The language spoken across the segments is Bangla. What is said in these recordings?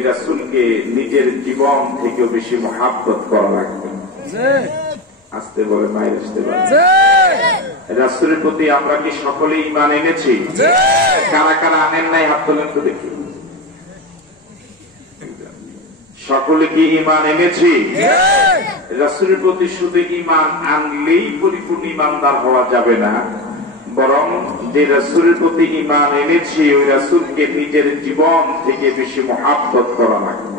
ওই রাসূলকে নিজের জীবন থেকেও বেশি মহব্বত করা লাগবে। আসতে বলে মায়ের আসতে বলে রাসূলের প্রতি আমরা কি সকলে ঈমান এনেছি? কারা কারা আনেন নাই হাত তোলেন তো দেখি। সকলে কি ঈমান এনেছি? রাসূলের প্রতি শুধু ঈমান আনলেই পরিপূর্ণ ঈমানদার হওয়া যাবে না, বরং যে রাসূলের প্রতি ঈমান এনেছি ওই রাসূলকে নিজের জীবন থেকে বেশি মহব্বত করা লাগবে।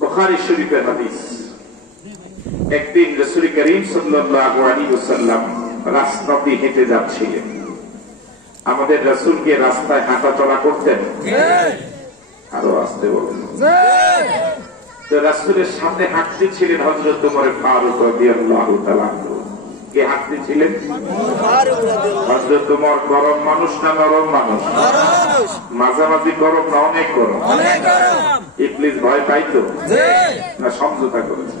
বুখারী শরীফের হাদিস। একদিন রাসূল করিম সাল্লাল্লাহু আলাইহি ওয়াসাল্লাম রাস্তা দিয়ে হেঁটে যাচ্ছিলেন। আমাদের রাসূলকে রাস্তায় হাঁটা চলা করতেন, আরো আসতে বলেন। তো রাসূলের সাথে হাঁটতে ছিলেন হযরত ওমর ফারুক রাদিয়াল্লাহু তাআলা। কে হাঁটতে ছিলেন? হযরত ওমর। গরম মানুষ না নরম মানুষ? মাঝামাঝি গরম না অনেক গরম? ইবলিস ভয় পাইতো না সমঝোতা করেছে?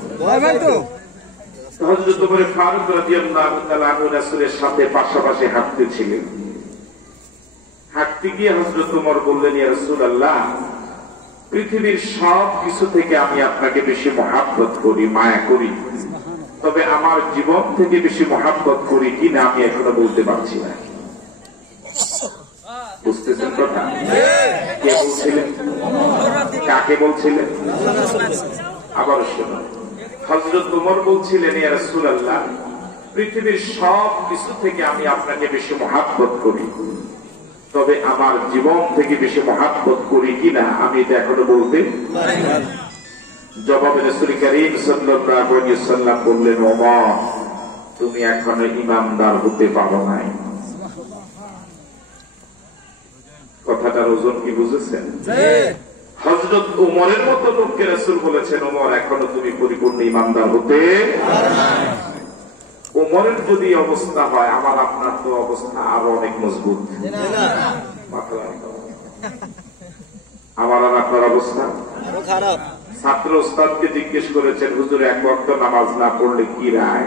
হযরত ওমর ফারুক রাদিয়াল্লাহু তাআলা রাসূলের সাথে পাশাপাশি হাঁটতে ছিলেন। হাঁটতে গিয়ে হযরত ওমর বললেন, ইয়া রাসূলুল্লাহ, পৃথিবীর সব কিছু থেকে আমি আপনাকে বেশি মহব্বত করি, মায়া করি, তবে আমার জীবন থেকে বেশি মহব্বত করি কিনা আমি এখনো বলতে পারছি না। বুঝতেছেন কথা? কে বলছিলেন? কাকে বলছিলেন? আবার শুনুন। হযরত ওমর বলছিলেন, ইয়া রাসূলুল্লাহ, পৃথিবীর সব কিছু থেকে আমি আপনাকে বেশি মহব্বত করি, তবে আমার জীবন থেকে বেশি মহব্বত করি কিনা আমি এটা এখনো বলতে পারি না। জবাবে রাসূল করিম সাল্লাল্লাহু আলাইহি ওয়াসাল্লাম বললেন, ওমর, তুমি এখনো ঈমানদার হতে পারো নাই। কথাটার ওজন কি বুঝেছেন? হযরত ওমরের মতো লোককে রাসূল বলেছেন, ওমর, এখনো তুমি পরিপূর্ণ ঈমানদার হতে পারো নাই। ওমরের যদি অবস্থা হয়, আমার আপনার তো অবস্থা আরো অনেক মজবুত। আমার আর আপনার অবস্থা খারাপ। ছাত্র ওস্তাদকে জিজ্ঞেস করেছেন, হুজুর, এক ওয়াক্ত নামাজ না পড়লে কি রায়?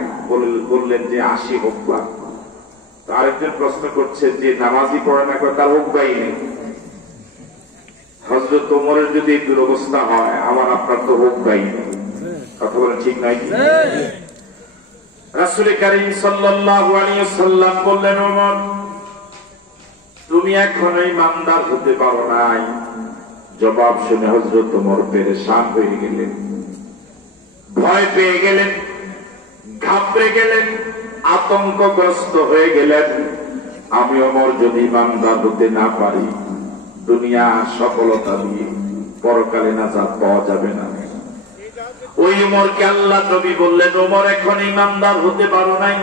বললেন যে ৮০ হোকবা। আরেকজন প্রশ্ন করছে যে নামাজই পড়ে না, তার হোকবাই নেই। হযরত ওমরের যদি এই দুরবস্থা হয়, আমার আপনার তো হোকবাই নেই। কথা বলেন ঠিক নাই? রাসূল করিম সাল্লাল্লাহু আলাইহি ওয়াসাল্লাম বললেন, ওমর, তুমি এখনো ঈমানদার হতে পারো নাই। জবাব শুনে হযরত ওমর পেরেশান হয়ে গেলেন, ভয় পেয়ে গেলেন, ঘাবড়ে গেলেন, আতঙ্কগ্রস্ত হয়ে গেলেন। আমি ওমর যদি ঈমানদার হতে না পারি, দুনিয়া সফলতা দিয়ে পরকালে নাজাত পাওয়া যাবে না। ওই ওমরকে আল্লাহ নবী বললেন, ওমর, এখন ঈমানদার হতে পারো নাই।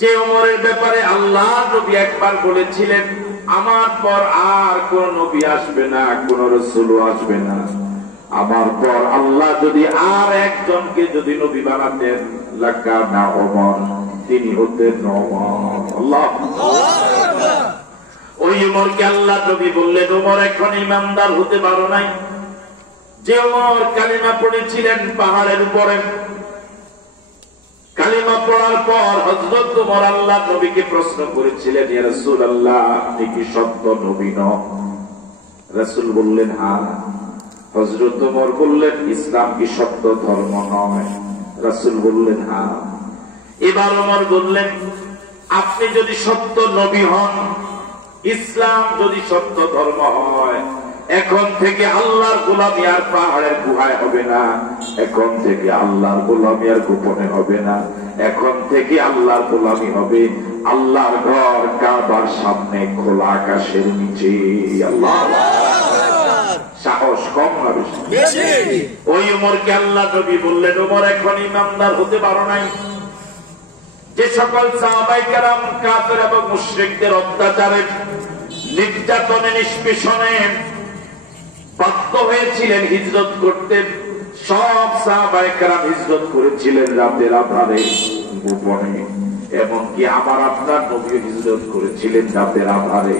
যে ওমরের ব্যাপারে আল্লাহ নবী একবার বলেছিলেন, আমার পর আর কোন নবী আসবে না, কোন রাসূল আসবে না, আমার পর আল্লাহ যদি আর একজনকে যদি নবী বানাতেন, লাকানা ওমর, তিনি হতেন ওমর। আল্লাহু আকবার। ওই ওমরকে আল্লাহ নবী বললেন, ওমর, এখন ঈমানদার হতে পারো নাই। যে ওমর কালিমা পড়েছিলেন পাহাড়ের উপরে, কালিমা পড়ার পর হযরত ওমর আল্লাহ নবীকে প্রশ্ন করেছিলেন, ইয়া রাসূলুল্লাহ, আপনি কি সত্য নবী নন? রাসূল বললেন, হ্যাঁ। হযরত ওমর বললেন, ইসলাম কি সত্য ধর্ম নয়? রাসূল বললেন, হ্যাঁ। এবার ওমর বললেন, আপনি যদি সত্য নবী হন, ইসলাম যদি সত্য ধর্ম হয়, এখন থেকে আল্লাহর গোলামি আর পাহাড়ের গুহায় হবে না, এখন থেকে আল্লাহর গোলামি আর গোপনে হবে না, এখন থেকে আল্লাহর গোলামি হবে আল্লাহর ঘর কাবার সামনে, খোলা আকাশের নিচে। আল্লাহু আকবার। সাহস কম না বেশি? ওই ওমরকে আল্লাহ নবী বললেন, ওমর, এখন ঈমানদার হতে পারো নাই। যে সকল সাহাবায়ে কেরাম কাফের এবং মুশরিকদের অত্যাচারে, নির্যাতনে, নিষ্পেষণে বাধ্য হয়েছিলেন হিজরত করতে, সব সাহাবায়ে কেরাম হিজরত করেছিলেন রাতের আঁধারে, গোপনে। এমনকি আমার আপনার নবী হিজরত করেছিলেন রাতের আঁধারে,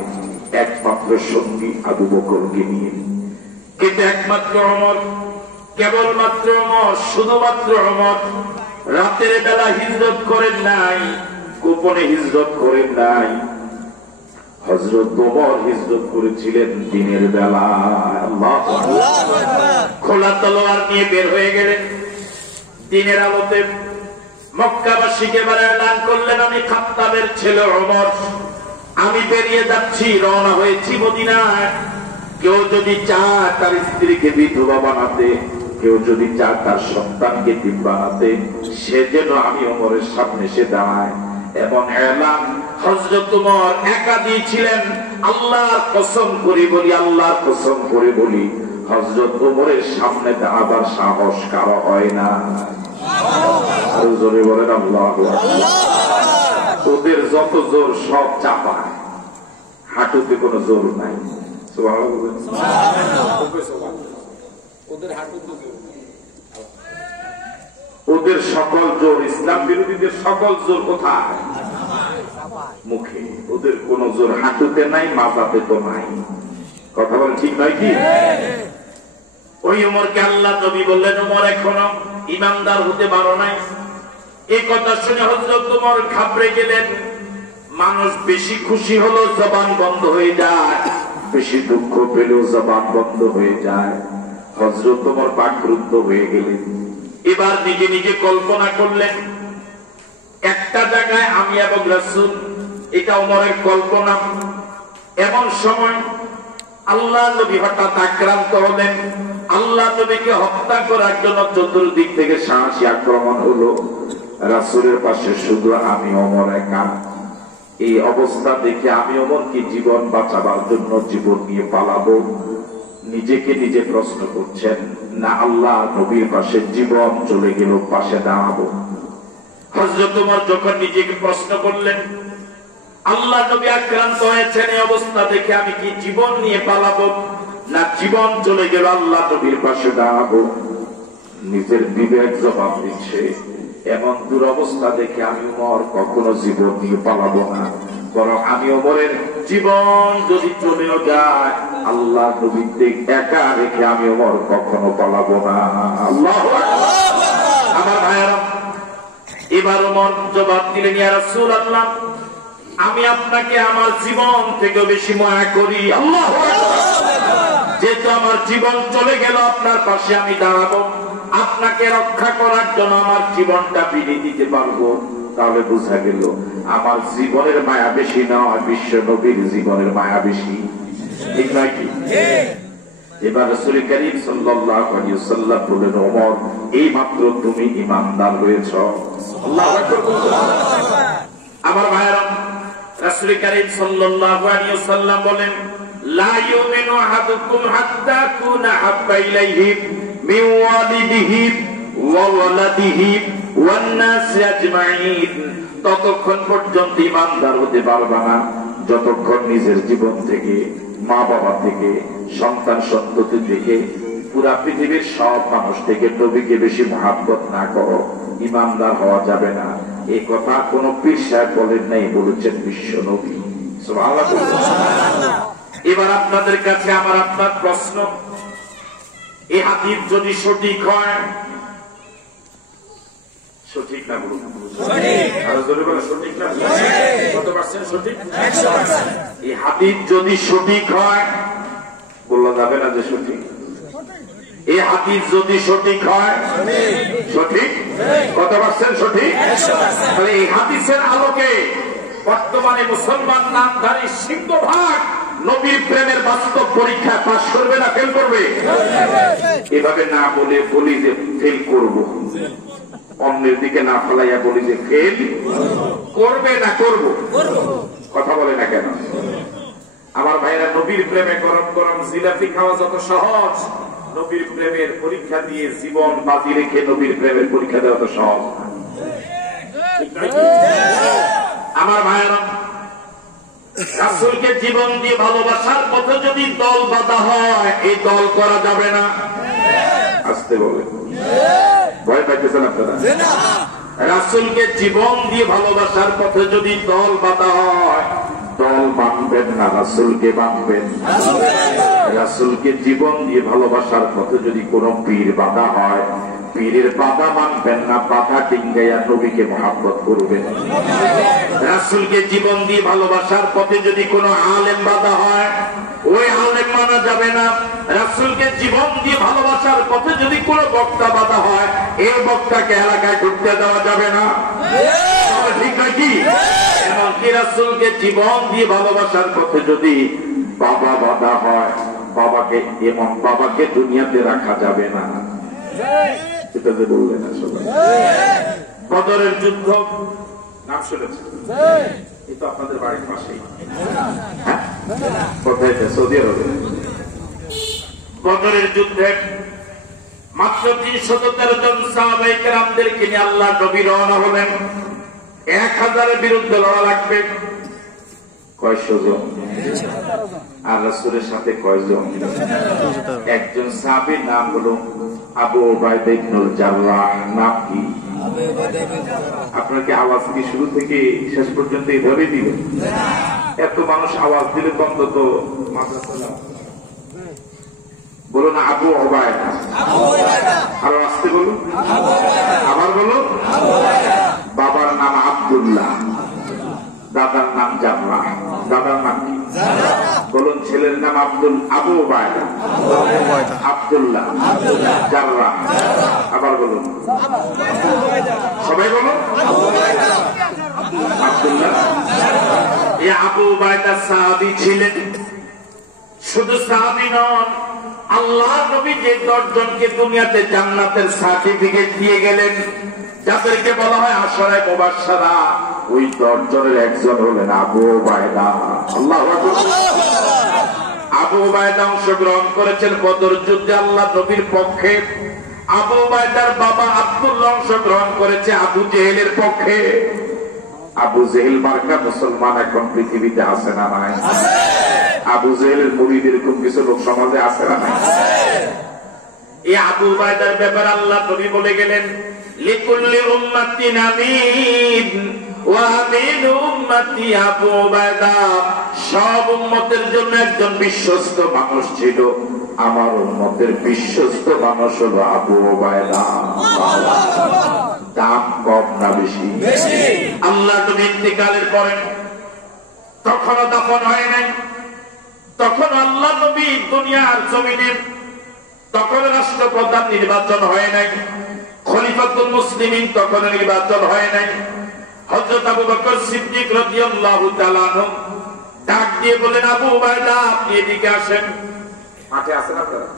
একমাত্র সঙ্গী আবু বকরকে নিয়ে। কিন্তু একমাত্র ওমর, কেবলমাত্র ওমর, শুধুমাত্র ওমর রাতের বেলা হিজরত করেন নাই, গোপনে হিজরত করেন নাই। হযরত ওমর হিজরত করেছিলেন দিনের বেলা। আল্লাহু আকবার। খোলা তলোয়ার নিয়ে বের হয়ে গেলেন দিনের আলোতে। মক্কাবাসীকে এলান করলেন, আমি খাত্তাবের ছেলে ওমর, আমি বেরিয়ে যাচ্ছি, রওনা হয়েছি মদিনায়। কেউ যদি চায় তার স্ত্রীকে বিধবা বানাতে, কেউ যদি চায় তার সন্তানকে তিন বানাতে, সে যেন আমি ওমরের সামনে এসে দাঁড়ায়। এবং এলান হযরত ওমর একা দিয়েছিলেন। আল্লাহর কসম করে বলি, আল্লাহর কসম করে বলি, হযরত ওমরের সামনে দাঁড়াবার সাহস কারো হয় না। জোরে বলেন আল্লাহু আকবার। ওদের যত জোর সব চাপায়, হাঁটুতে কোনো জোর নাই। ওদের সকল জোর, ইসলাম বিরোধীদের সকল জোর কোথায়? মুখে। ওদের কোন জোর হাঁটুতে নাই, মাথাতে তো নাই। কথা বলেন ঠিক নয় কি? ওই ওমরকে আল্লাহ নবী বললেন, ওমর এখনো ইমানদার হতে পারো নাই। এই কথা শুনে হযরত ওমর ঘাবড়ে গেলেন। মানুষ বেশি খুশি হলো জবান বন্ধ হয়ে যায়, বেশি দুঃখ পেলেও জবান বন্ধ হয়ে যায়। হযরত ওমর বাকরুদ্ধ হয়ে গেলেন। এবার নিজে নিজে কল্পনা করলেন, একটা জায়গায় আমি এবং রাসূল, এটা ওমরের কল্পনা। এমন সময় আল্লাহ নবী হঠাৎ আক্রান্ত হলেন। আল্লাহ নবীকে হত্যা করার জন্য চতুর্দিক থেকে সাহসী আক্রমণ হলো। রাসূলের পাশে শুধু আমি ওমর একা। এই অবস্থা দেখে আমি ওমর কি জীবন বাঁচাবার জন্য জীবন নিয়ে পালাবো? নিজেকে নিজে প্রশ্ন করছেন, না আল্লাহ নবীর পাশে জীবন চলে গেল, পাশে দাঁড়াবো। হযরত ওমর যখন নিজেকে প্রশ্ন করলেন, আল্লাহ নবী আক্রান্ত হয়েছেন, এই অবস্থা দেখে আমি কি জীবন নিয়ে পালাবো, না জীবন চলে গেল আল্লাহ নবীর পাশে দাঁড়াবো? নিজের বিবেক জবাব দিচ্ছে, এমন দুরবস্থা দেখে আমি ওমর কখনো জীবন নিয়ে পালাবো না, বরং আমি ওমরের জীবন যদি চলেও যায়, আল্লাহ নবীকে একা রেখে আমি ওমর কখনো পালাবো না। আল্লাহু আকবার। আমার ভাইয়েরা, এবার ওমর জবাব দিলেন, ইয়া রাসূলুল্লাহ, আমি আপনাকে আমার জীবন থেকে বেশি মায়া করি। আল্লাহু আকবার। যেহেতু আমার জীবন চলে গেল, আপনার পাশে আমি দাঁড়াবো, আপনাকে রক্ষা করার জন্য আমার জীবনটা বিলিয়ে দিতে পারবো। তাহলে বোঝা গেল আমার জীবনের মায়া বেশি নয়, বিশ্ব নবীর জীবনের মায়া বেশি। ঠিক নয় কি? এবার রাসূল করিম সাল্লাল্লাহু আলাইহি ওয়াসাল্লাম বলেন, ওমর, এই মাত্র তুমি ঈমানদার হয়েছ। আল্লাহু আকবার। আমার ভাইরা, রাসূল করিম সাল্লাল্লাহু আলাইহি ওয়াসাল্লাম বলেন, লা ইউমিনু আহাদুকুম হাত্তা কুনা হাব্বা ইলাইহি মিন ওয়ালিদিহি ওয়া ওয়ালাদিহি ওয়ান নাস আজমাইন। ততক্ষণ পর্যন্ত ঈমানদার হতে পারবা না যতক্ষণ নিজের জীবন থেকে, মা বাবা থেকে, সন্তান সন্ততি থেকে, পুরা পৃথিবীর সব মানুষ থেকে নবীকে বেশি মহব্বত না করো, ঈমানদার হওয়া যাবে না। এই কথা কোন পীর সাহেব বলেন নাই, বলেছেন বিশ্ব নবী। সুবহানাল্লাহ। এবার আপনাদের কাছে আমার আপনার প্রশ্ন, এই হাদিস যদি সঠিক হয়, সঠিক না বলুন? সঠিক না? কত পার্সেন্ট সঠিক? 100%। এই হাদিস যদি সঠিক হয়, বলা যাবে না যে সঠিক। এই হাদিস যদি সঠিক হয়, সঠিক কত পার্সেন্ট সঠিক? 100%। তাহলে এই হাদিসের আলোকে বর্তমানে মুসলমান নামধারী সিংহভাগ নবীর প্রেমের বাস্তব পরীক্ষায় পাস করবে না ফেল করবে? এভাবে না বলে বলি যে ফেল করব, অন্যের দিকে না ফেলাইয়া বলি যে ফেল করবে না করব। কথা বলে না কেন? আমার ভাইরা, নবীর প্রেমে গরম গরম জিলাপি খাওয়া যত সহজ, নবীর প্রেমের পরীক্ষা দিয়ে জীবন বাজি রেখে নবীর প্রেমের পরীক্ষা দেওয়া তো সহজ। আমার ভাইরা, রাসূলকে জীবন দিয়ে ভালোবাসার পথে যদি দল বাঁধা হয়, এই দল করা যাবে না। আসতে বলে, ভয় পাইতেছেন আপনারা? রাসূলকে জীবন দিয়ে ভালোবাসার পথে যদি দল বাঁধা হয়, দল বাঁধবেন না, রাসূলকে বাঁধবেন। রাসূলকে জীবন দিয়ে ভালোবাসার পথে যদি কোন পীর বাঁধা হয়, পীরের বাধা মানবেন না, বাধা ডিঙ্গাইয়া নবীকে মহব্বত করবেন। রাসূলকে জীবন দিয়ে ভালোবাসার পথে যদি কোনো আলেম বাধা হয়, ওই আলেম মানা যাবে না। রাসূলকে জীবন দিয়ে ভালোবাসার পথে যদি কোনো বক্তা বাধা হয়, এই বক্তাকে এলাকায় ঢুকতে দেওয়া যাবে না। ঠিক নাকি? এমনকি রাসূলকে জীবন দিয়ে ভালোবাসার পথে যদি বাবা বাধা হয়, বাবাকে দুনিয়াতে রাখা যাবে না। এটা যে বললেন আসলে বদরের যুদ্ধ নাম শুনেছেন? এই তো আপনাদের বাড়ির পাশেই, কোথায়? সৌদি আরবে। বদরের যুদ্ধে মাত্র 313 জন সাহাবায়ে কেরামদেরকে নিয়ে আল্লাহ নবী রওনা হলেন। 1000-এর বিরুদ্ধে লড়া লাগবে। কয়শো জন? আর রাসূলের সাথে কয়জন? একজন সাহাবীর নাম হলো আবু উবাইদা ইবনুল জাররাহ। নাম কি? আপনার কি আওয়াজ কি শুরু থেকে শেষ পর্যন্ত এইভাবে দিবেন? এত মানুষ আওয়াজ দিলে অন্তত বলুন আবু উবাইদা। আরো আসতে বলুন, আবার বলুন। বাবার নাম আব্দুল্লাহ, দাদার নাম জাররাহ। দাদার নাম কি? বলুন। ছেলের নাম আবু উবাইদা, আব্দুল্লাহ, জাররাহ। আবার বলুন, সবাই বলুন আব্দুল্লাহ। এই আবু উবাইদা সাহাবী ছিলেন। শুধু সাহাবী নন, আল্লাহ নবী যে 10 জনকে দুনিয়াতে জান্নাতের সার্টিফিকেট দিয়ে গেলেন, যাদেরকে বলা হয় আশরায়ে মুবাশশারা, ওই 10 জনের একজন হলেন আবু উবাইদা। আল্লাহু আকবার। আবু উবাইদা অংশগ্রহণ করেছেন বদর যুদ্ধে আল্লাহ নবীর পক্ষে। আবু উবাইদার বাবা আব্দুল্লাহ অংশগ্রহণ করেছে আবু জেহেলের পক্ষে। আবু জেহেল মার্কা মুসলমান এখন পৃথিবীতে আছে না নাই? আবু জেহেলের মুরিদ এরকম কিছু লোক সমাজে আছে না নাই? এই আবু উবাইদার ব্যাপারে আল্লাহ নবী বলে গেলেন, লিকুল্লি উম্মাতিন আমিন ওয়া আমিন উম্মতি আবু উবাইদা। সব উম্মতের জন্য একজন বিশ্বস্ত মানুষ ছিল, আমার উম্মতের বিশ্বস্ত মানুষ হলো আবু উবাইদা। দাম কম না বেশি? আল্লাহ নবী ইন্তেকালের পরে তখনও দাফন হয় নাই, তখন আল্লাহ নবী দুনিয়ার জমিনে, তখন রাষ্ট্রপ্রধান নির্বাচন হয় নাই, খলিফাতুল মুসলিমিন তখন নির্বাচন হয় নাই। হযরত আবু বকর সিদ্দিক রাদিয়াল্লাহু তাআলা আনহু ডাক দিয়ে বলেন, আবু উবাইদা আপনি এদিকে আসেন। মাঠে আছেন আপনারা?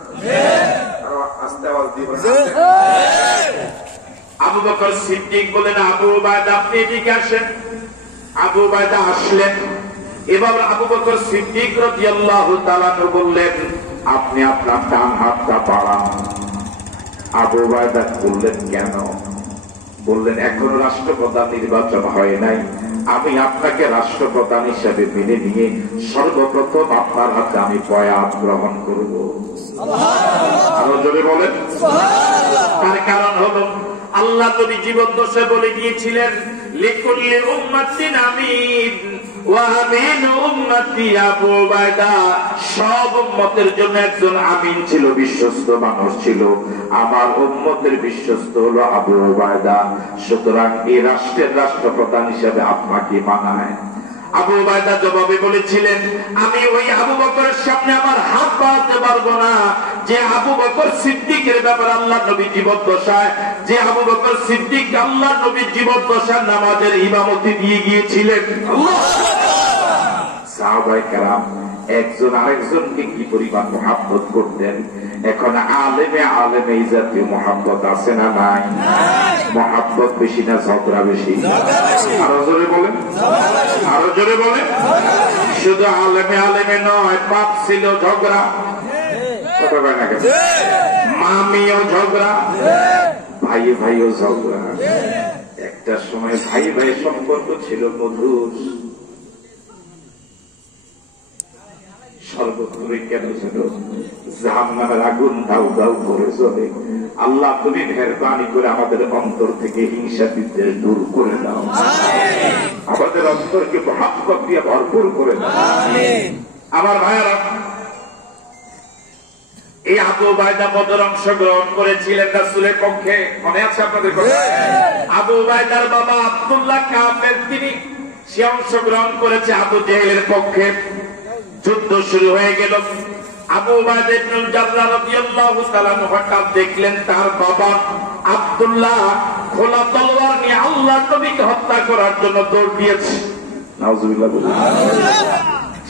আর আস্তে আওয়াজ দিয়ে বলেন আবু বকর সিদ্দিক বলেন, আবু উবাইদা আপনি এদিকে আসেন। আবু উবাইদা আসলেন। এবার আবু বকর সিদ্দিক রাদিয়াল্লাহু তাআলা আনহু বললেন, আপনি আপনার ডান হাতটা বাড়ান। আবু উবাইদা বললেন, কেন? বললেন, এখনো রাষ্ট্রপ্রধান নির্বাচন হয় নাই, আমি আপনাকে রাষ্ট্রপ্রধান হিসেবে মেনে নিয়ে সর্বপ্রথম আপনার হাতে আমি বয়াত গ্রহণ করব। আরো জোরে বলেন। তার কারণ হলো আল্লাহ নবী জীবদ্দশায় বলে গিয়েছিলেন, লিকুল্লি উম্মাতিন আমিন ওয়া আমিন উম্মতি আবু উবাইদা। সব উম্মতের জন্য একজন আমিন ছিল, বিশ্বস্ত মানুষ ছিল, আমার উম্মতের বিশ্বস্ত হলো আবু উবাইদা। সুতরাং এই রাষ্ট্রের রাষ্ট্রপ্রধান হিসেবে আপনাকে মানায়। আবু উবাইদা জবাবে বলেছিলেন, আমি ওই আবু বকরের সামনে আমার হাত বাড়াতে পারবো না যে আবু বকর সিদ্দিকের ব্যাপারে আল্লাহ নবী জীবদ্দশায়, যে আবু বকর সিদ্দিক আল্লাহ নবী জীবদ্দশায় নামাজের ইমামতি দিয়ে গিয়েছিলেন। সাহাবায়ে কেরাম একজন আরেকজনকে কি পরিমাণ মহব্বত করতেন। এখন আলেমে আলেমে এই জাতীয় মহব্বত আছে না নাই? মহব্বত বেশি না ঝগড়া বেশি? আরো জোরে বলেন, আরো জোরে বলেন। শুধু আলেমে আলেমে নয়, পাপ ছিল ঝগড়া, মামিও ঝগড়া, ভাই ভাইও ঝগড়া। একটা সময় ভাই ভাই সম্পর্ক ছিল মধুর, সর্বত্রই কেন ছিল জাহান্নামের আগুন দাউ দাউ করে চলে। আল্লাহ তুমি মেহেরবানি করে আমাদের অন্তর থেকে হিংসা বিদ্বেষ দূর করে দাও, আমাদের অন্তরকে মহব্বত দিয়ে ভরপুর করে দাও। আমার ভাইয়েরা, এই আবু উবাইদা বদর অংশগ্রহণ করেছিলেন রাসূলের পক্ষে, মনে আছে আপনাদের কথা? আবু উবাইদার বাবা আব্দুল্লাহ কাফের, তিনি সে অংশগ্রহণ করেছে আবু জেহেলের পক্ষে। যুদ্ধ শুরু হয়ে গেল। আবু উবাইদা ইবনুল জাররাহ রাদিয়াল্লাহু তাআলা হঠাৎ দেখলেন তার বাবা আব্দুল্লাহ খোলা তলোয়ার নিয়ে আল্লাহর নবীকে হত্যা করার জন্য দৌড় দিয়েছে। নাউজুবিল্লাহ বলুন।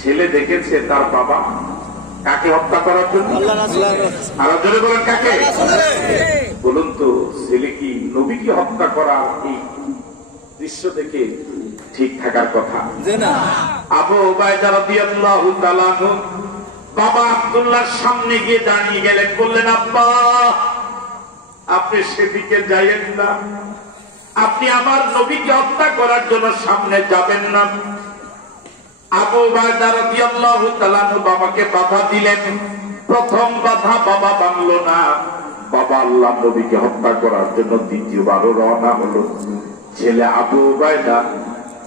ছেলে দেখেছে তার বাবা কাকে হত্যা করার জন্য? আরো জোরে বলেন কাকে? বলুন তো, ছেলে কি নবীকে হত্যা করার এই দৃশ্য দেখে ঠিক থাকার কথা? আবু উবাইদা রাদিয়াল্লাহু তাআলা বাবা আব্দুল্লাহর সামনে গিয়ে দাঁড়িয়ে গেলেন, বললেন, আব্বা আপনি সেদিকে যাইয়েন না, আপনি আমার নবীকে হত্যা করার জন্য সামনে যাবেন না। আবু উবাইদা রাদিয়াল্লাহু তাআলা বাবাকে বাধা দিলেন। প্রথম বাধা বাবা মানল না। বাবা আল্লাহ নবীকে হত্যা করার জন্য দ্বিতীয়বারও রওনা হলো। ছেলে আবু উবাইদা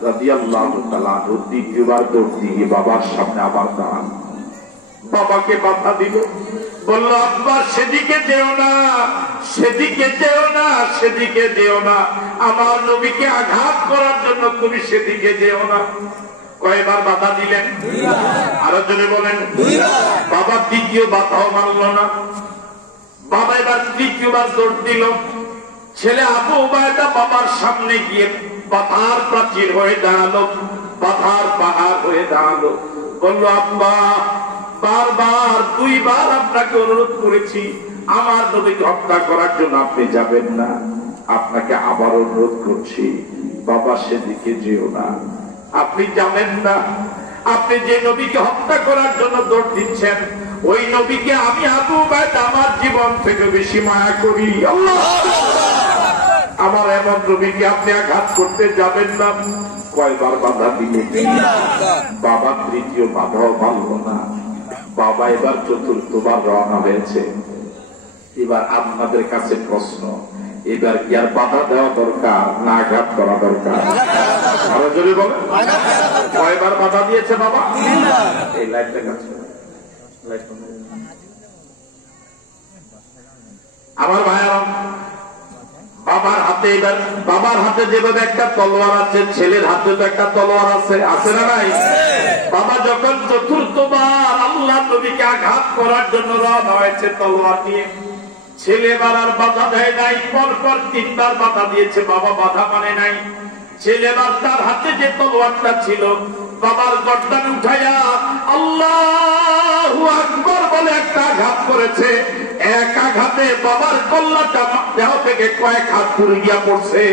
রাদিয়াল্লাহু তাআলা দ্বিতীয়বার দৌড় দিয়ে বাবার সামনে আবার দাঁড়ান। বাবাকে বাধা দিল, বলল, আব্বা সেদিকে যেও না, সেদিকে যেও না, সেদিকে যেও না, আমার নবীকে আঘাত করার জন্য তুমি সেদিকে যেও না। কয়বার বাধা দিলেন? আরো জনে বলেন। বাবা দ্বিতীয় বাধাও মানল না। বাবা এবার তৃতীয়বার দৌড় দিল। ছেলে আবু উবাইদা বাবার সামনে গিয়ে বাধার প্রাচীর হয়ে দাঁড়ালো, বাধার পাহাড় হয়ে দাঁড়ালো। বলল, আব্বা বারবার দুইবার আপনাকে অনুরোধ করেছি আমার নবীকে হত্যা করার জন্য, আপনি যাবেন না। আপনাকে আবার অনুরোধ করছি, বাবা সেদিকে যেও না, আপনি যাবেন না। আপনি যে নবীকে হত্যা করার জন্য দৌড় দিচ্ছেন, ওই নবীকে আমি আবু উবাইদা আমার জীবন থেকে বেশি মায়া করি। আল্লাহ, আমার এমন নবীকে আপনি আঘাত করতে যাবেন না। কয়বার বাধা দিলে? বাবা তৃতীয় বাধাও মানল না। বাবা এবার চতুর্থবার রওনা হয়েছে। এবার আপনাদের কাছে প্রশ্ন, এবার কি আর বাধা দেওয়া দরকার না আঘাত করা দরকার? আরো জোরে বলেন। কয়বার বাধা দিয়েছে বাবা? এই লাইটটা কাছে আমার ভাইয়েরা, বাবার হাতে এবার, বাবার হাতে যেভাবে একটা তলোয়ার আছে, ছেলের হাতে তো একটা তলোয়ার আছে, আছে না নাই? বাবা যখন চতুর্থবার আল্লাহ নবীকে আঘাত করার জন্য রওনা হয়েছে তলোয়ার নিয়ে, ছেলে এবার আর বাধা দেয় নাই। পরপর তিনবার বাধা দিয়েছে, বাবা বাধা মানে নাই। ছেলে এবার তার হাতে যে তলোয়ারটা ছিল বাবার গর্দান উঠাইয়া আল্লাহু আকবার বলে একটা আঘাত করেছে। এক আঘাতে বাবার কল্লাটা দেহ থেকে কয়েক হাত পুড়ে গিয়া পড়ছে।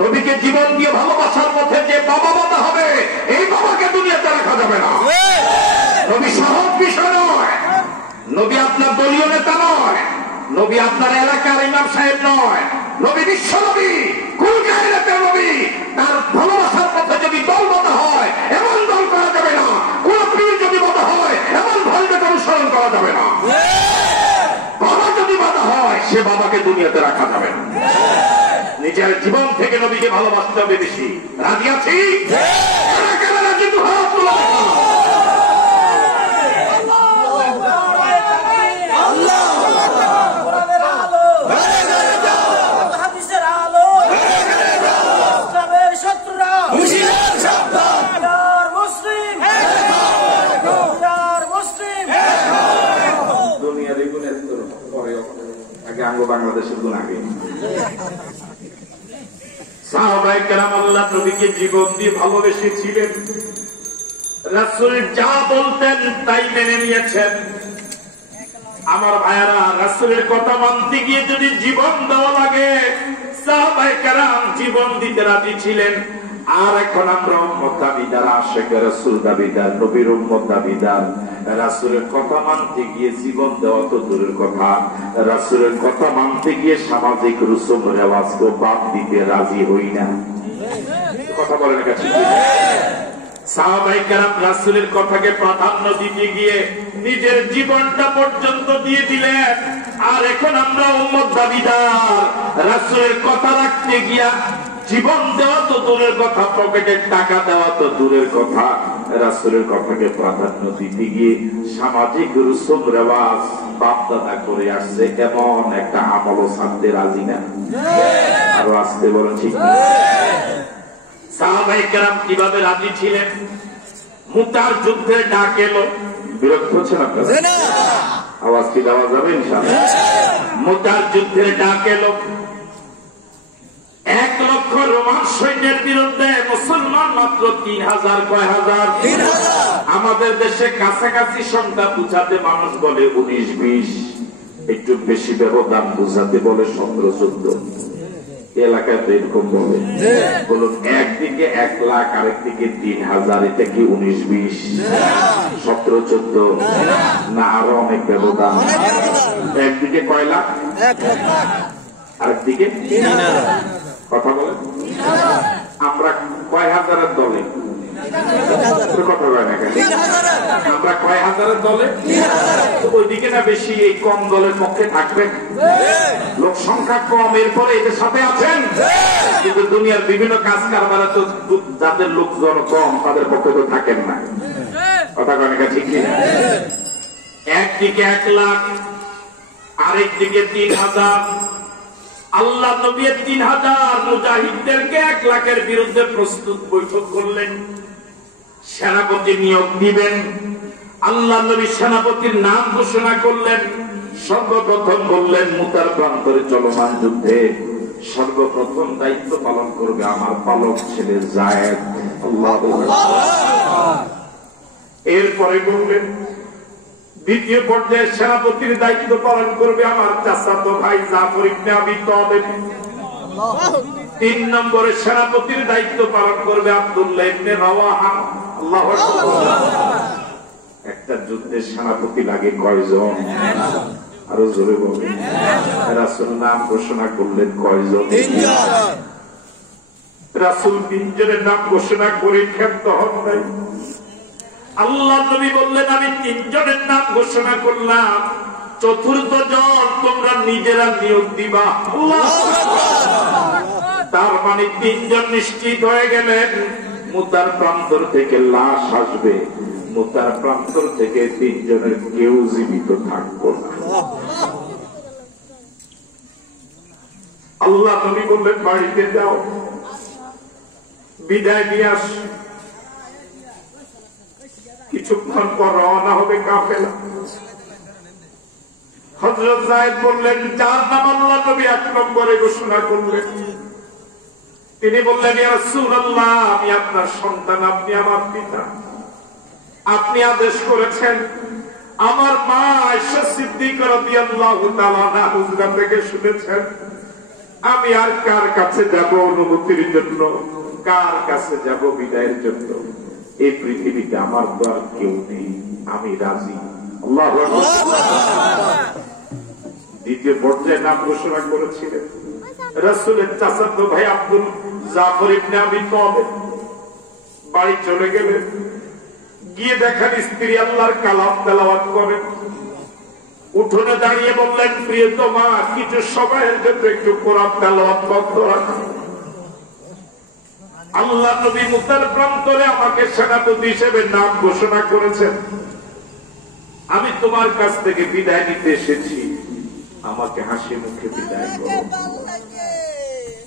নবীকে জীবন দিয়ে ভালোবাসার পথে যে বাবা বাধা হবে, এই বাবাকে দুনিয়াতে রাখা যাবে না। নবী সহজ বিষয় নয়, নবী আপনার দলীয় নেতা নয়, নবী আপনার এলাকার ইমাম সাহেব নয়, নবী বিশ্ব নবী, কোন কায়নাতের নবী। তার ভালোবাসার পথে যদি দল বাধা হয়, এমন দল করা যাবে না। কোন পীর যদি বাধা হয়, এমন ভণ্ডকে অনুসরণ করা যাবে না। বাবা যদি বাধা হয়, সে বাবাকে দুনিয়াতে রাখা যাবে না। নিজের জীবন থেকে নবীকে ভালোবাসতে হবে বেশি। রাজি আছি? রাজি তো হাত তোলা। বাংলাদেশের গুণ আগে সাহাবায়ে কেরাম আল্লাহ নবীকে জীবন দিয়ে ভালোবেসেছিলেন। রাসূল যা বলতেন তাই মেনে নিয়েছেন। আমার ভাইয়ারা, রাসূলের কথা মানতে গিয়ে যদি জীবন দেওয়া লাগে, সাহাবায়ে কেরাম জীবন দিতে রাজি ছিলেন। আর এখন আমরা উম্মত দাবিদার, আশিক রাসূল দাবিদার, নবীর উম্মত দাবিদার। রাসূলের কথা মানতে গিয়ে জীবন দেওয়া তো দূরের কথা, রাসূলের কথা মানতে গিয়ে সামাজিক রুসুম রেওয়াজকে বাদ দিতে রাজি হই না। কথা বলেন কাছে। সাহাবায়ে কেরাম রাসূলের কথাকে প্রাধান্য দিতে গিয়ে নিজের জীবনটা পর্যন্ত দিয়ে দিলেন। আর এখন আমরা উম্মত দাবিদার, রাসূলের কথা রাখতে গিয়া জীবন দেওয়া তো দূরের কথা, পকেটের টাকা দেওয়া তো দূরের কথা, রাসূলের কথাকে প্রাধান্য দিতে গিয়ে সামাজিক রুসুম রেওয়াজ বাপ দাদা করে আসছে এমন একটা আমল ছাড়তে রাজি না। আরো আসতে বলেন ঠিক না? সাহাবায়ে কেরাম কিভাবে রাজি ছিলেন? মুতার যুদ্ধে ডাক এলো, বিরক্ত হচ্ছেন আপনারা? আওয়াজ কি দেওয়া যাবে ইনশাআল্লাহ? মুতার যুদ্ধের ডাক এলো, 1 লক্ষ রোমান সৈন্যের বিরুদ্ধে মুসলমান মাত্র 3000। কয় হাজার? আমাদের দেশে কাছাকাছি সংখ্যা বুঝাতে মানুষ বলে 19-20, একটু বেশি ব্যবধান বুঝাতে বলে 17-14। এলাকায় তো এরকম বলে। বলুন, একদিকে 1 লাখ, আরেকদিকে 3000, এটা কি 19-20, 17-14 না আরো অনেক ব্যবধান? একদিকে কয় লাখ, আরেকদিকে কথা বলেন। আমরা কয় হাজারের দলে? কথা বলে না কেন? আমরা কয় হাজারের দলে? ওইদিকে না বেশি, এই কম দলের পক্ষে থাকবেন? লোক সংখ্যা কম, এরপরে এদের সাথে আছেন, কিন্তু দুনিয়ার বিভিন্ন কাজ কারবারে তো যাদের লোকজন কম তাদের পক্ষে তো থাকেন না। কথা কয় না, ঠিক কিনা? একদিকে 1 লাখ, আরেকদিকে 3000। আল্লাহ নবী 3000 মুজাহিদদেরকে 1 লাখের বিরুদ্ধে প্রস্তুত বৈঠক করলেন। সেনাপতি নিয়োগ দিবেন। আল্লাহ নবী সেনাপতির নাম ঘোষণা করলেন। সর্বপ্রথম বললেন, মুতার প্রান্তরে চলমান যুদ্ধে সর্বপ্রথম দায়িত্ব পালন করবে আমার পালক ছেলে যায়েদ। আল্লাহু আকবার। এরপরে বললেন, দ্বিতীয় পর্যায়ে সেনাপতির দায়িত্ব পালন করবে আমার চাচাতো ভাই জাফর ইবনে আবি তালেব। 3 নম্বরে সেনাপতির দায়িত্ব পালন করবে আব্দুল্লাহ ইবনে রাওয়াহা। আল্লাহু আকবার। একটা যুদ্ধের সেনাপতি লাগে কয়জন? আরো জোরে বলেন। রাসূল নাম ঘোষণা করলেন কয়জন? 3 জন। রাসূল 3 জনের নাম ঘোষণা করে ক্ষান্ত হন নাই। আল্লাহ নবী বললেন, আমি 3 জনের নাম ঘোষণা করলাম, 4র্থ জন তোমরা নিজেরা নিয়োগ দিবা। তার মানে 3 জন নিশ্চিত হয়ে গেলেন। মুতার প্রান্তর থেকে লাশ আসবে, মুতার প্রান্তর থেকে 3 জনের কেউ জীবিত থাকবো না। আল্লাহ নবী বললেন, বাড়িতে যাও, বিদায় দিয়ে আস। কিছুক্ষণ পর রওনা হবে কাফেলা। হযরত যায়েদ বললেন, যার নাম আল্লাহ নবী 1 নম্বরে ঘোষণা করলেন, তিনি বললেন, ইয়া রাসূলুল্লাহ, আমি আপনার সন্তান, আপনি আমার পিতা। আপনি আদেশ করেছেন। আমার মা আয়েশা সিদ্দিকা রাদিয়াল্লাহু তাআলা আনহা হুজরা থেকে শুনেছেন, আমি আর কার কাছে যাব অনুমতির জন্য, কার কাছে যাব বিদায়ের জন্য? এই পৃথিবীতে আমার তো আর কেউ নেই, আমি রাজি। আল্লাহু আকবার। দ্বিতীয় পর্যায়ে নাম ঘোষণা করেছিলেন রাসূলের চাচাতো ভাই আব্দুল জাফর ইবনে আবি তালেব। বাড়ি চলে গেলেন, গিয়ে দেখেন স্ত্রী আল্লাহর কালাম তেলাওয়াত করেন। উঠোনে দাঁড়িয়ে বললেন, প্রিয়তমা, কিছু সময়ের জন্য একটু কোরআন তেলাওয়াত বন্ধ রাখো। আল্লাহ নবী মুতার প্রান্তরে আমাকে সেনাপতি হিসেবে নাম ঘোষণা করেছেন। আমি তোমার কাছ থেকে বিদায় নিতে এসেছি, আমাকে হাসি মুখে বিদায় করো।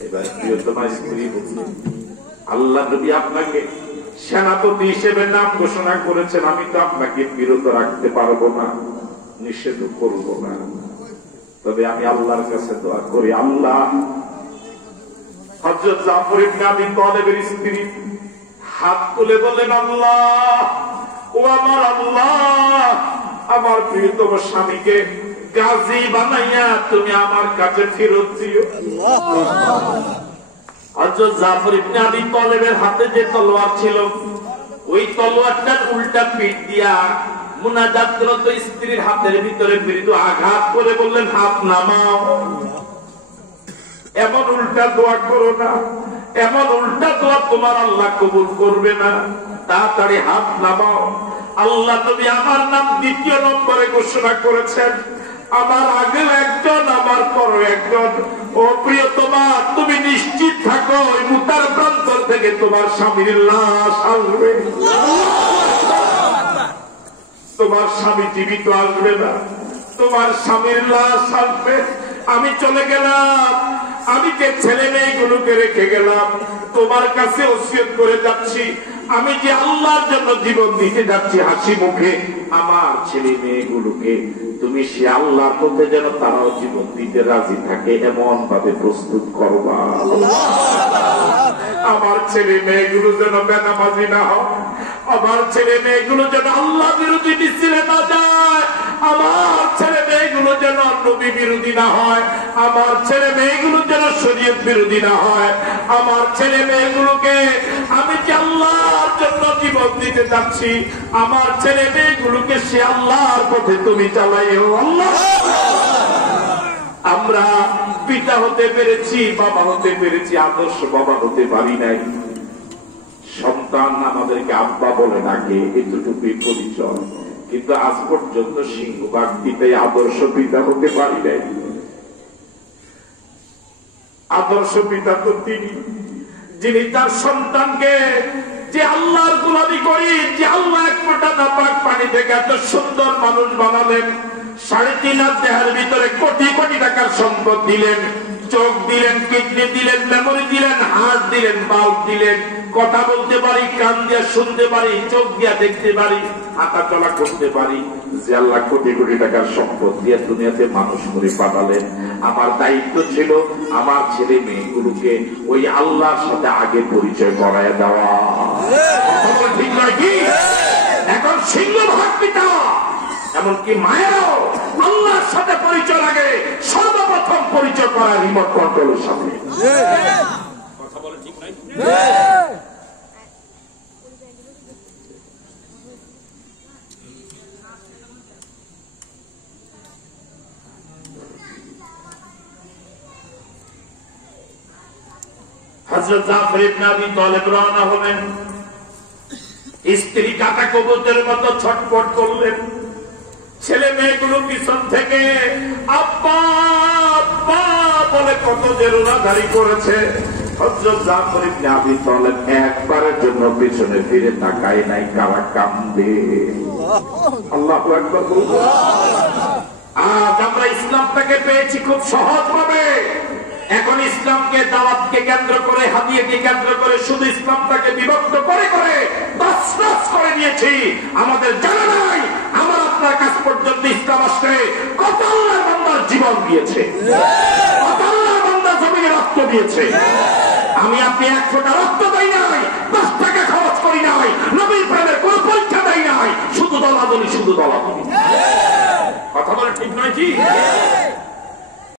এবার প্রিয়তমা স্ত্রী বললেন, আল্লাহ নবী আপনাকে সেনাপতি হিসেবে নাম ঘোষণা করেছেন, আমি তো আপনাকে বিরত রাখতে পারবো না, নিষেধ করব না, তবে আমি আল্লাহর কাছে দোয়া করি, আল্লাহ। হযরত জাফর ইবনে আবি তালেবের স্ত্রী হাত তুলে বললেন, আল্লাহ, ও আমার আল্লাহ, আমার প্রিয়তম স্বামীকে গাজী বানাইয়া তুমি আমার কাছে ফেরত দিও। হযরত জাফর ইবনে আবি তালেবের হাতে যে তলোয়ার ছিল, ওই তলোয়ারটার উল্টা পিঠ দিয়া মুনাজাতরত স্ত্রীর হাতের ভিতরে মৃদু আঘাত করে বললেন, হাত নামাও। এমন উল্টা দোয়া করো না, এমন উল্টা দোয়া তোমার আল্লাহ কবুল করবে না, তাড়াতাড়ি হাত নামাও। আল্লাহ নবী আমার নাম 2য় নম্বরে ঘোষণা করেছেন, আমার আগে একজন, আমার পরে একজন। ও প্রিয়তমা, তুমি নিশ্চিত থাকো, ওই মুতার প্রান্তর থেকে তোমার স্বামীর লাশ আসবে, তোমার স্বামী জীবিত আসবে না, তোমার স্বামীর লাশ আসবে। আমি চলে গেলাম, আমি যে ছেলে মেয়েগুলোকে রেখে গেলাম, তোমার কাছে ওসিয়ত করে যাচ্ছি, আমি যে আল্লাহর জন্য জীবন দিতে যাচ্ছি হাসি মুখে, আমার ছেলে মেয়েগুলোকে তুমি সে আল্লাহর পথে যেন তারাও জীবন দিতে রাজি থাকে এমন ভাবে প্রস্তুত করবা। আমার ছেলে মেয়েগুলো যেন বেনামাজি না হয়, আমার ছেলে মেয়েগুলো যেন আল্লাহ বিরোধী মিছিলে না যায়, আমার ছেলে মেয়েগুলো যেন নবী বিরোধী না হয়, আমার ছেলে মেয়েগুলো যেন শরীয়ত বিরোধী না হয়। আমার ছেলে মেয়েগুলোকে আমি যে আল্লাহর জন্য জীবন দিতে যাচ্ছি, আমার ছেলে মেয়েগুলোকে সে আল্লাহর পথে তুমি চালাইও আল্লাহ। আমরা পিতা হতে পেরেছি, বাবা হতে পেরেছি, আদর্শ বাবা হতে পারি নাই। সন্তান আমাদেরকে আব্বা বলে ডাকে, এতটুকুই পরিচয়। কিন্তু আজ পর্যন্ত সিংহবাগ পিতায় আদর্শ পিতা হতে পারি নাই। আদর্শ পিতা তো তিনি, যিনি তার সন্তানকে যে আল্লাহর গোলামি করি, যে আল্লাহ এক ফোঁটা নাপাক পানি থেকে এত সুন্দর মানুষ বানালেন, 3.5 হাত দেহের ভিতরে কোটি কোটি টাকার সম্পদ দিলেন, চোখ দিলেন, কিডনি দিলেন, মেমোরি দিলেন, হার্ট দিলেন, বাল্ব দিলেন, কথা বলতে পারি, কান দিয়ে শুনতে পারি, চোখ দিয়ে দেখতে পারি, হাঁটা চলা করতে পারি। যে আল্লাহ কোটি কোটি টাকার সম্পদ দিয়ে দুনিয়াতে মানুষ করে পাঠালেন, আমার দায়িত্ব ছিল আমার ছেলে মেয়েগুলোকে ওই আল্লাহর সাথে আগে পরিচয় করায় দেওয়া। ঠিক নয় কি? এখন সিংহভাগ পিতা এমনকি মায়েরাও আল্লাহর সাথে পরিচয় লাগে, সর্বপ্রথম পরিচয় করা রিমোট কন্ট্রোলের সাথে। কথা বলে ঠিক নাই? হযরত জাফর ইবনে আবি তালেব রওনা হলেন, স্ত্রী কাটা কবুতরের মতো ছটফট করলেন, ছেলে মেয়েগুলো পিছন থেকে আব্বা আব্বা বলে কত যে রোনাধারি করেছে। হযরত জাফর ইবনে আবি তালেব একবারের জন্য পিছনে ফিরে তাকায় নাই, কারা কান্দে। আল্লাহু আকবার। আজ আমরা ইসলামটাকে পেয়েছি খুব সহজ ভাবে। এখন ইসলামকে, দাওয়াতকে কেন্দ্র করে, হাদিয়াকে কেন্দ্র করে শুধু ইসলামটাকে বিভক্ত করে করে তছনছ করে নিয়েছি। আমাদের জানা নাই আমার আপনার কাছ পর্যন্ত ইসলাম আসতে কত আল্লাহর বান্দার জীবন দিয়েছে, কত আল্লাহর বান্দার জমিনে রক্ত দিয়েছে। আমি আপনি 1 ফোঁটা রক্ত দেই নাই, 10 টাকা খরচ করি নাই, নবীর প্রেমের কোন পরীক্ষা দেই নাই, শুধু দলাদলি, শুধু দলাদলি। কথা বলে ঠিক নয় কি?